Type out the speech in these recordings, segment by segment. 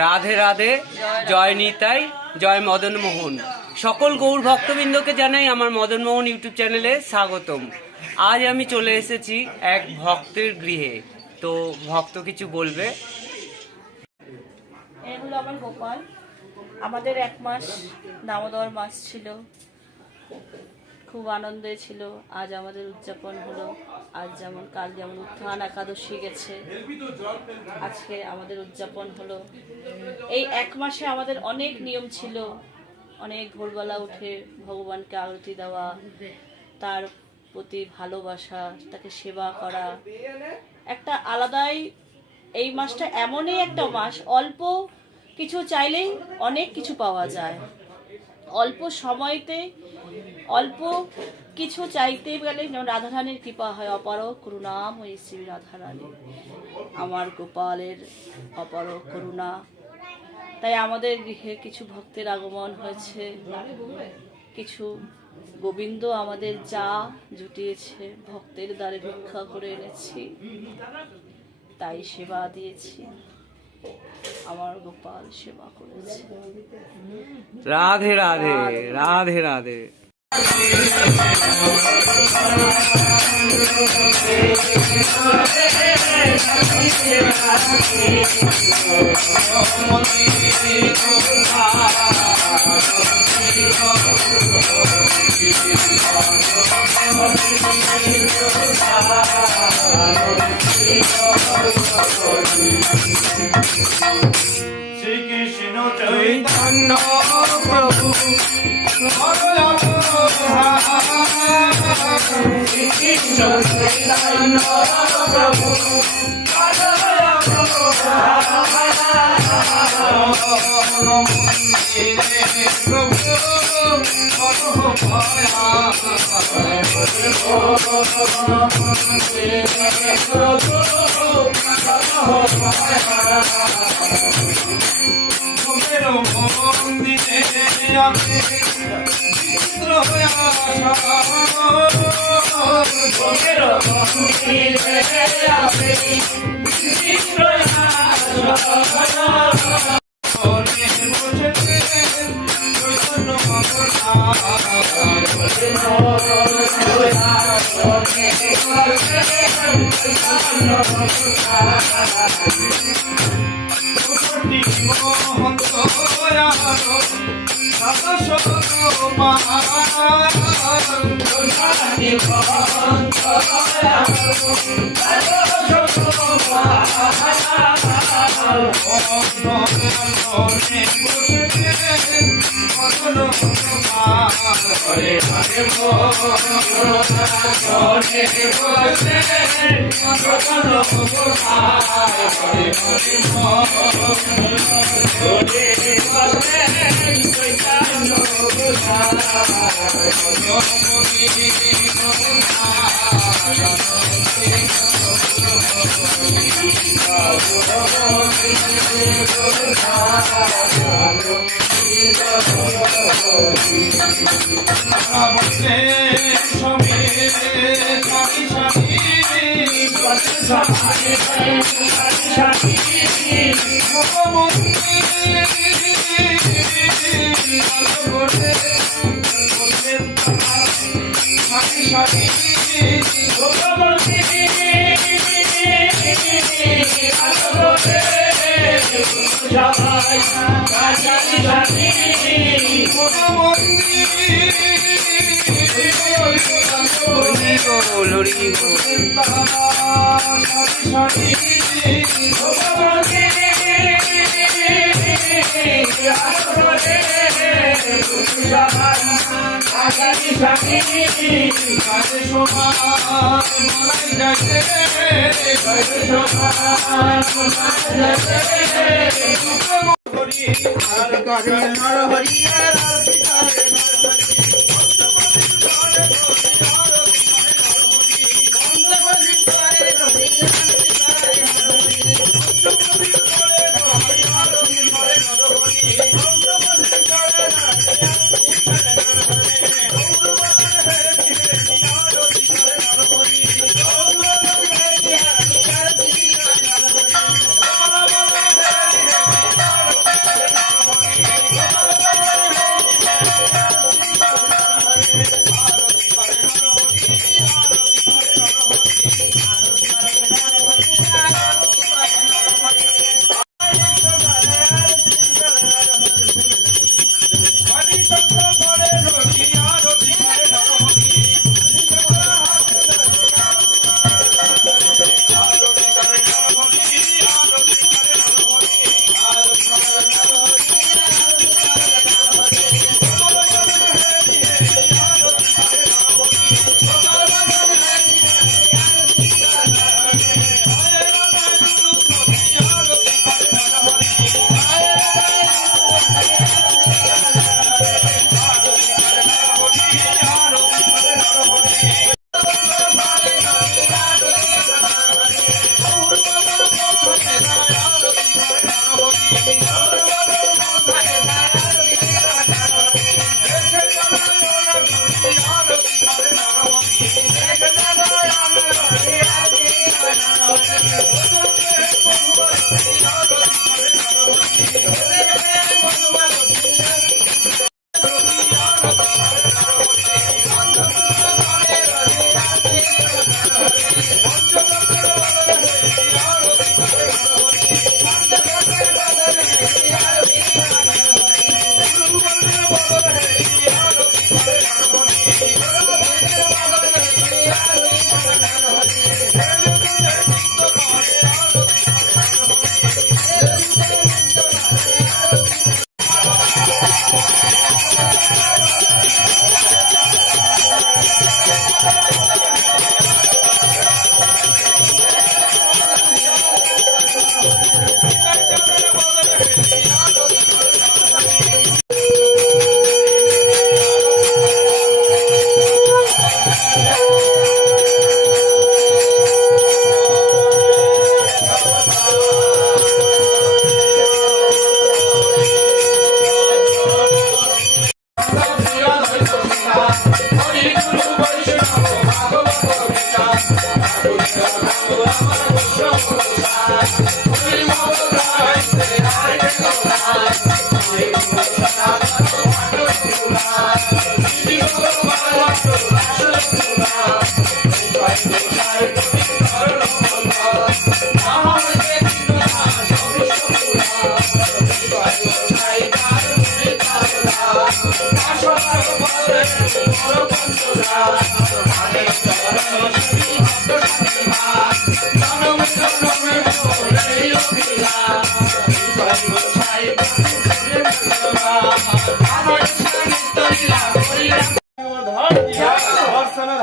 রাধে রাধে, জয় নিতাই, জয় মদন মোহন। সকল গৌর ভক্তবৃন্দকে জানাই আমার মদন মোহন ইউটিউব চ্যানেলে স্বাগতম। আজ আমি চলে এসেছি এক ভক্তের গৃহে, তো ভক্ত কিছু বলবে। এই হলো আমার গোপাল। আমাদের 1 মাস দামোদর মাস ছিল, খুব আনন্দে ছিল। আজ আমাদের উদযাপন হলো। আজ যেমন কাল যেমন উত্থান একাদশী গেছে, আজকে আমাদের উদযাপন হলো। এই 1 মাসে আমাদের অনেক নিয়ম ছিল, অনেক ভোরবেলা উঠে ভগবানকে আরতি দেওয়া, তার প্রতি ভালোবাসা, তাকে সেবা করা, একটা আলাদাই। এই মাসটা এমনই একটা মাস, অল্প কিছু চাইলেই অনেক কিছু পাওয়া যায়। অল্প সময়তে অল্প কিছু চাইতে গেলে যেমন রাধারানীর কৃপা হয়, অপার করুণাময়ী শ্রী রাধারানী, আমার গোপালের অপার করুণা। তাই আমাদের গৃহে কিছু ভক্তের আগমন হয়েছে, কিছু গোবিন্দ আমাদের যা জুটিয়েছে ভক্তের দ্বারে ভিক্ষা করে এনেছি, তাই সেবা দিয়েছি। আমার গোপাল সেবা করেছে। রাধে রাধে, রাধে রাধে। শ্রীকৃষ্ণ চৈতন্য প্রভু শ্রীকৃষ্ণ চৈতন্য প্রভু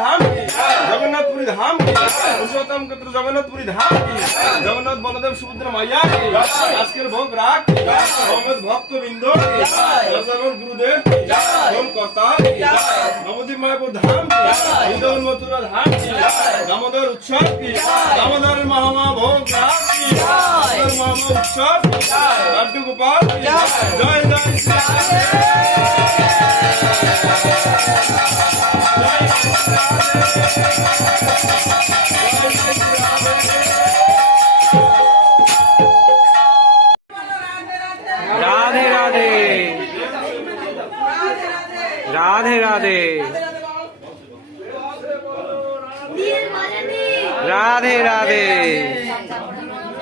जगन्नाथपुरी धाम की पुरुषोत्तम क्षेत्र जगन्नाथपुरी धाम की जगन्नाथ बलदेव सुभद्रा मैया की आजकल भोग राग की मोहम्मद भक्त बिंदु की दर्शगण गुरुदेव की ओम करतार की नवदीप मायापुर धाम की इंदौर मथुरा धाम की दामोदर उत्सव की दामोदर महामा भोग राग की दामोदर महामा उत्सव की लड्डू गोपाल की जय जय श्री राधे राधे राधे राधे राधे राधे